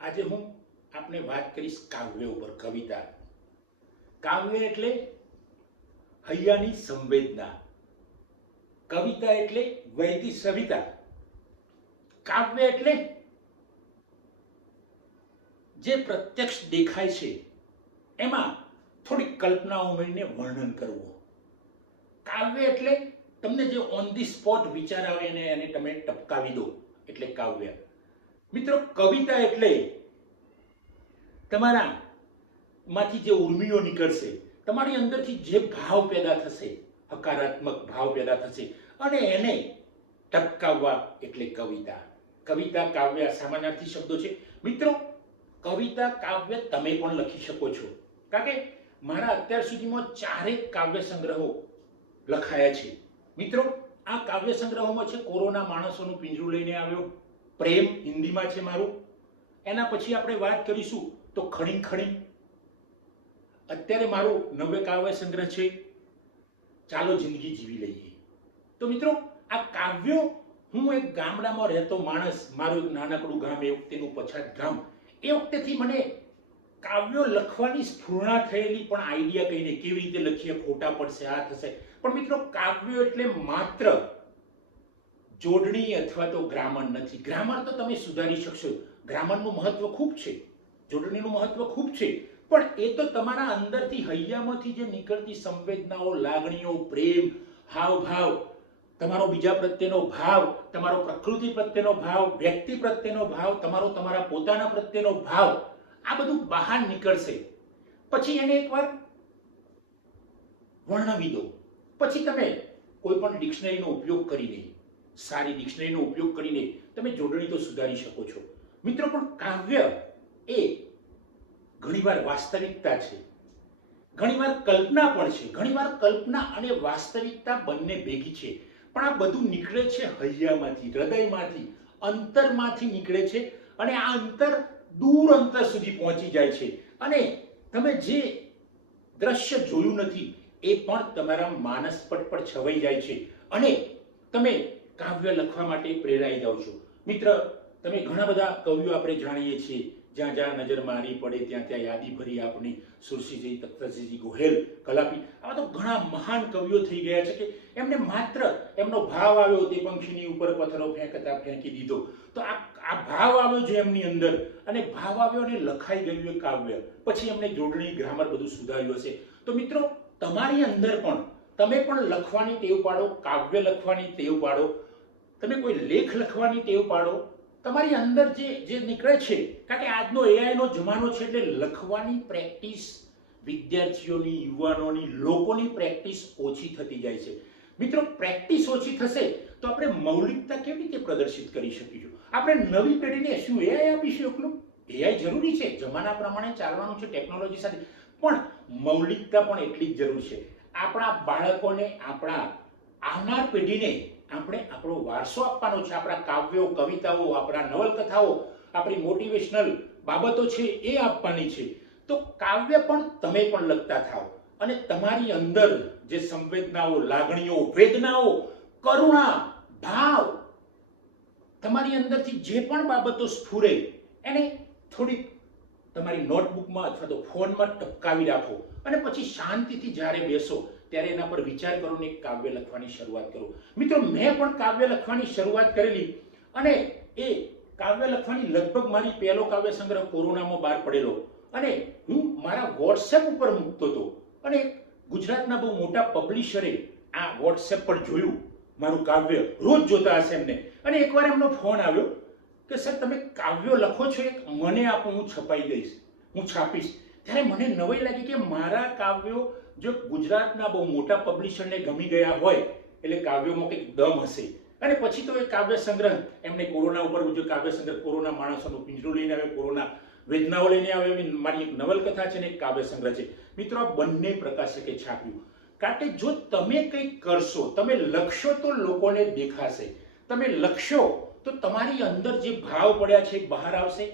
આજે હું આપને વાત કરીશ કાવ્ય ઉપર, કવિતા. કાવ્ય એટલે હૈયાની સંવેદના, કવિતા એટલે વહેતી સવિતા, કાવ્ય એટલે જે પ્રત્યક્ષ દેખાય છે એમાં થોડી કલ્પના ઉમેરીને વર્ણન કરવું. કાવ્ય એટલે તમને જે ઓન ધી સ્પોટ વિચાર આવે ને એને તમે ટપકાવી દો એટલે કાવ્ય. મિત્રો, કવિતા એટલે તમારા માંથી જે ઉર્મિઓ નીકળશે, તમારી અંદરથી જે ભાવ પેદા થશે, હકારાત્મક ભાવ પેદા થશે અને એને ટપકાવવા એટલે કવિતા. કવિતા, કાવ્ય સામાનાર્થી શબ્દો છે. મિત્રો, કવિતા, કાવ્ય તમે પણ લખી શકો છો, કારણ કે મારા અત્યાર સુધીમાં 4 કાવ્ય સંગ્રહો લખાયા છે. મિત્રો, આ કાવ્ય સંગ્રહોમાં છે કોરોના માણસોનું પિંજરું લઈને આવ્યો, પ્રેમ હિન્દીમાં છે મારું. એના પછી આપણે વાત કરીશું તો ખણી ખણી. અત્યારે મારું 9 કાવ્ય સંગ્રહ છે ચાલો જિંદગી જીવી લઈએ. તો મિત્રો, આ કાવ્યો, હું એક ગામડામાં રહેતો માણસ, મારું એક નાનકડું ગામ, એ વખતેનું પછાત ગામ, એ વખતેથી મને કાવ્યો લખવાની સ્ફૂર્ણા થયેલી, પણ આઈડિયા કહીને કેવી રીતે લખીએ, ખોટા પડશે, આ થશે. પણ મિત્રો, કાવ્યો એટલે માત્ર જોડણી અથવા તો ગ્રામર નથી. ગ્રામર તો તમે સુધારી શકશો, ગ્રામરનું મહત્વ ખૂબ છે, જોડણીનું મહત્વ ખૂબ છે, પણ એ તો તમારા અંદરથી, હૈયામાંથી જે નીકળતી સંવેદનાઓ, લાગણીઓ, પ્રેમ, હાવભાવ, તમારો બીજા પ્રત્યેનો ભાવ, તમારો પ્રકૃતિ પ્રત્યેનો ભાવ, વ્યક્તિ પ્રત્યેનો ભાવ, તમારો તમારા પોતાના પ્રત્યેનો ભાવ, આ બધું બહાર નીકળશે. પછી એને એકવાર વર્ણવી દો. પછી તમે કોઈ પણ ડિક્શનરીનો ઉપયોગ કરીને, સારી ડિક્શનરીનો ઉપયોગ કરીને તમે જોડણી તો સુધારી શકો છો. મિત્રો, પણ કાવ્ય એ ઘણીવાર વાસ્તવિકતા છે, ઘણીવાર કલ્પના પણ છે. ઘણીવાર કલ્પના અને વાસ્તવિકતા બંને ભેગી છે, પણ આ બધું નીકળે છે હૈયામાંથી, હૃદયમાંથી, અંતરમાંથી નીકળે છે, અને આ અંતર દૂર અંતર સુધી પહોંચી જાય છે. અને તમે જે દ્રશ્ય જોયું નથી એ પણ તમારા માનસપટ પર છવાઈ જાય છે, અને તમે કાવ્ય લખવા માટે પ્રેરાઈ જાઓ છો. મિત્ર, તમે ઘણા બધા કવિઓ આપણે જાણીએ છીએ, જ્યાં જ્યાં નજર મારી પડે ત્યાં ત્યાં યાદી ભરી આપની, સુરસિંહજી, તખ્તસિંહજી, ગોહેલ, કલાપી, આવા તો ઘણા મહાન કવિઓ થઈ ગયા છે કે એમને માત્ર એમનો ભાવ આવ્યો તે પંખીની ઉપર પથ્થરો ફેંકતા ફેંકી દીધો. તો આ ભાવ આવ્યો છે એમની અંદર, અને ભાવ આવ્યો અને લખાઈ ગયું એ કાવ્ય. પછી એમને જોડણી, ગ્રામર બધું સુધાર્યું હશે. તો મિત્રો, તમારી અંદર પણ તમે પણ લખવાની ટેવ પાડો, કાવ્ય લખવાની ટેવ પાડો, તમે કોઈ લેખ લખવાની ટેવ પાડો. તમારી અંદર જે નીકળે છે, કારણ કે આજનો એઆઈનો જમાનો છે, એટલે લખવાની પ્રેક્ટિસ વિદ્યાર્થીઓની, યુવાનોની, લોકોની પ્રેક્ટિસ ઓછી થતી જાય છે. મિત્રો, પ્રેક્ટિસ ઓછી થશે તો આપણે મૌલિકતા કેવી રીતે પ્રદર્શિત કરી શકીશું? આપણે નવી પેઢીને શું એઆઈ આપીશું એકલું? એઆઈ જરૂરી છે, જમાના પ્રમાણે ચાલવાનું છે, ટેકનોલોજી સાથે, પણ મૌલિકતા પણ એટલી જ જરૂર છે. આપણા બાળકોને, આપણા આવનાર પેઢીને આપણે આપણો વારસો આપવાનો છે. આપણા કાવ્યો, કવિતાઓ, આપણા નવલકથાઓ, આપણી મોટિવેશનલ બાબતો છે એ આપવાની છે. તો કાવ્ય પણ તમે પણ લખતા થાઓ, અને તમારી અંદર જે સંવેદનાઓ, લાગણીઓ, વેદનાઓ, કરુણા, ભાવ, તમારી અંદરથી જે પણ બાબતો સ્ફુરે એને થોડીક તમારી નોટબુકમાં અથવા તો ફોનમાં ટપકાવી રાખો, અને પછી શાંતિથી જ્યારે બેસો ત્યારે એના પર વિચાર કરો ને એક કાવ્ય લખવાની શરૂઆત કરો. મિત્રો, મેં પણ કાવ્ય લખવાની શરૂઆત કરેલી, અને એ કાવ્ય લખવાની લગભગ મારી પહેલો કાવ્ય સંગ્રહ કોરોનામાં બહાર પડેલો, અને હું મારા વોટ્સએપ ઉપર મૂકતો હતો, અને ગુજરાતના બહુ મોટા પબ્લિશરે આ વોટ્સએપ પર જોયું મારું કાવ્ય, રોજ જોતા હશે એમને, અને એકવાર એમનો ફોન આવ્યો કે સર, તમે કાવ્યો લખો છો, એક મને આપો, હું છપાઈ દઈશ, હું છાપીશ. ત્યારે મને નવાઈ લાગી કે મારા કાવ્યો જો ગુજરાતના બહુ મોટા પબ્લિશરને ગમી ગયા હોય એટલે કાવ્યોમાં કંઈક દમ હશે. અને પછી તો એ કાવ્ય સંગ્રહ એમને કોરોના ઉપર, જો કાવ્ય સંગ્રહ કોરોના માણસોનું પિંજરું લઈને આવે, કોરોના વેદનાઓ લઈને આવે, મારી એક નવલકથા છે ને એક કાવ્ય સંગ્રહ છે. મિત્રો, આ બંને પ્રકાશકે છાપ્યું, કારણ કે જો તમે કંઈક કરશો, તમે લખશો તો લોકોને દેખાશે, તમે લખશો તો તમારી અંદર જે ભાવ પડ્યા છે બહાર આવશે.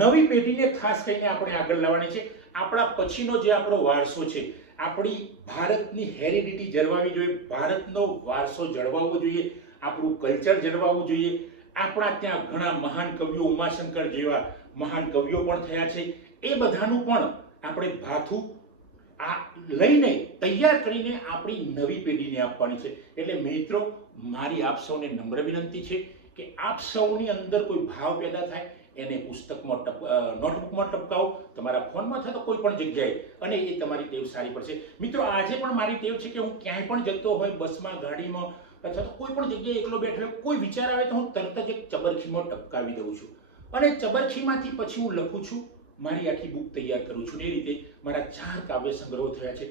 નવી પેઢીને ખાસ કરીને આપણે આગળ લાવવાની છે. આપણા પછીનો જે આપણો વારસો છે, આપણી ભારતની હેરિડિટી જળવાવી જોઈએ, ભારતનો વારસો જળવાવવો જોઈએ, આપણું કલ્ચર જળવાવવું જોઈએ. આપણા ત્યાં ઘણા મહાન કવિઓ, ઉમાશંકર જેવા, મહાન કવિઓ પણ થયા છે. એ બધાનું પણ આપણે ભાથું આ લઈને તૈયાર કરીને આપણી નવી પેઢીને આપવાની છે. એટલે મિત્રો, મારી આપ સૌને નમ્ર વિનંતી છે કે આપ સૌની અંદર કોઈ ભાવ પેદા થાય એને પુસ્તકમાં નોટબુકમાં ટપકાવો, તમારા ફોનમાં થતો કોઈ પણ જગ્યાએ, અને એ તમારી ટેવ સારી પડશે. મિત્રો, આજે પણ મારી ટેવ છે કે હું ક્યાંય પણ જતો હોય, બસમાં, ગાડીમાં અથવા તો કોઈ પણ જગ્યાએ એકલો બેઠો હોય, કોઈ વિચાર આવે તો હું તરત જ એક ચબરખીમાં ટપકાવી દઉં છું, અને ચબરખીમાંથી પછી હું લખું છું, મારી આખી બુક તૈયાર કરું છું. એ રીતે મારા 4 કાવ્ય સંગ્રહો થયા છે.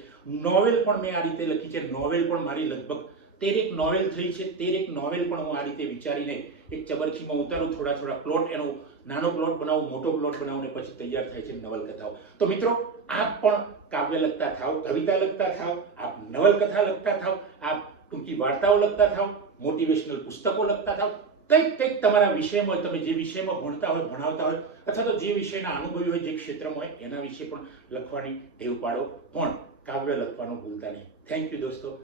નોવેલ પણ મેં આ રીતે લખી છે. નોવેલ પણ મારી લગભગ 13 નોવેલ થઈ છે. 13 નોવેલ પણ હું આ રીતે વિચારીને એક ચબરખીમાં ઉતારું, થોડા થોડા પ્લોટ, એનો નાનો પ્લોટ બનાવું, મોટો પ્લોટ બનાવું, ને પછી તૈયાર થાય છે નવલકથાઓ. તો મિત્રો, આપ પણ કાવ્ય લખતા થાવ, કવિતા લખતા થાવ, આપ નવલકથા લખતા થાવ, આપ ટૂંકી વાર્તાઓ લખતા થાવ, મોટિવેશનલ પુસ્તકો લખતા થાવ. કંઈક તમારા વિષયમાં, તમે જે વિષયમાં ભણતા હોય, ભણાવતા હોય, અથવા તો જે વિષયના અનુભવી હોય, જે ક્ષેત્રમાં હોય, એના વિશે પણ લખવાની ટેવ પાડો. પણ કાવ્ય લખવાનું ભૂલતા નહીં. થેન્ક યુ દોસ્તો.